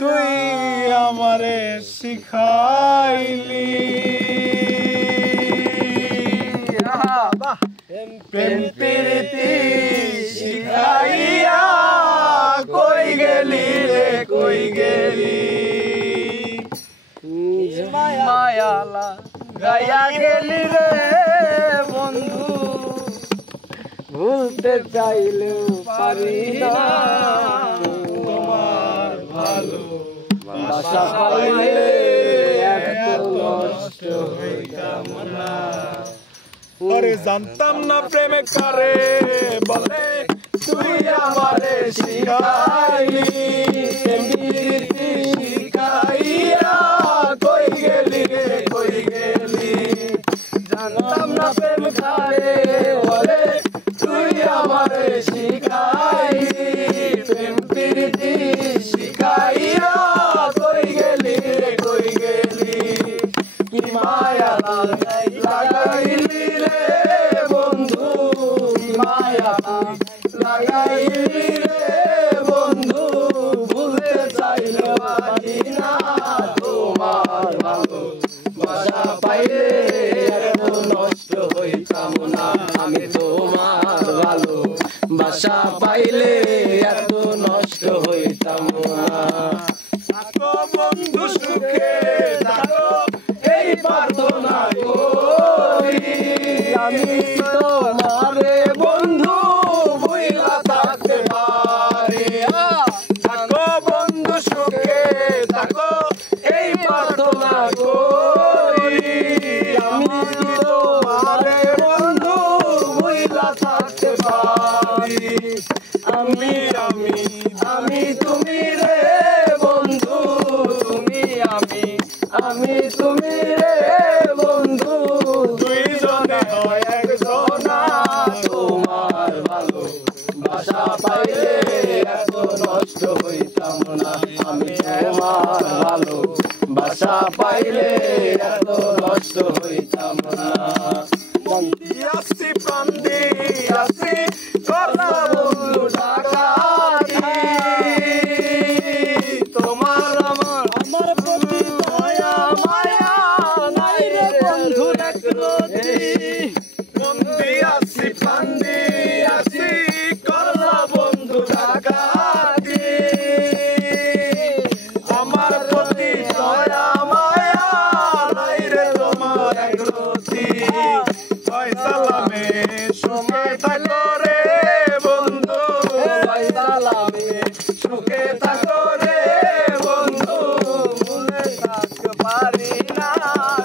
তুই আমারে শিখাইলি প্রেম প্রীতি শিখাইয়া কই গেলি রে কই গেলি মায়ালা গায়া গেলি রে বন্ধু ভুলতে চাইলেও পারি না তোমার ভালো বাসা পাইলে এত নষ্ট হইতাম না আরে জানতাম না প্রেমে কারে বলে তুই আমারে শিখাইলি প্রীতি শিখাইয়া কই গেলি রে কই গেলি জানতাম না প্রেম কারে বলে তুই আমারে শিখাইলি প্রেম প্রীতি শিখাইয়া কই গেলি রে কই গেলি কি মায়া লাগাইলি রে বন্ধু মায়া লাগাইলি রে বন্ধু ভুলতে চাইলে পারি না তোমার ভালো বাসা পাইলে এত নষ্ট হইতাম না আমি তোমার ভালো বাসা পাইলে এত নষ্ট হইতাম না থাকো বন্ধু সুখে থাকো এই প্রার্থনা করি আমি তোমারে বন্ধু ভুইলা থাকতে পারি থাকো বন্ধু সুখে থাকো এই প্রার্থনা করি আমি তোমারে বন্ধু ভুইলা থাকতে পারি আমি আমি আমি তুমি রে বন্ধু তুমি আমি তুমি রে বন্ধু দুইজনে একজনা তোমার ভালো বাসা পাইলে এত নষ্ট হইতাম না আমি তোমার ভালো বাসা পাইলে এত নষ্ট হইতাম না আসি প্রান্তি আসি করলা বন্ধু ডাকাতি তোমার আমার প্রতি দয়া মায়া নাই রে বন্ধু ডাকরতি বন্দি আসি প্রান্তি আসি করলা বন্ধু ডাকাতি আমার প্রতি দয়া মায়া নাই রে তোমার একরতি সালামে সুখে থাকো রে বন্ধু সালামে সুখে থাকো রে বন্ধু ভুলে থাকতে পারি না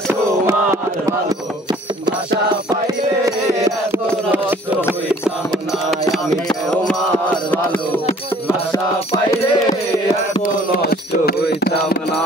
তোমার ভালো বাসা পাইলে এত নষ্ট হইতাম না আমি তোমার ভালো বাসা পাইলে এত নষ্ট হইতাম না।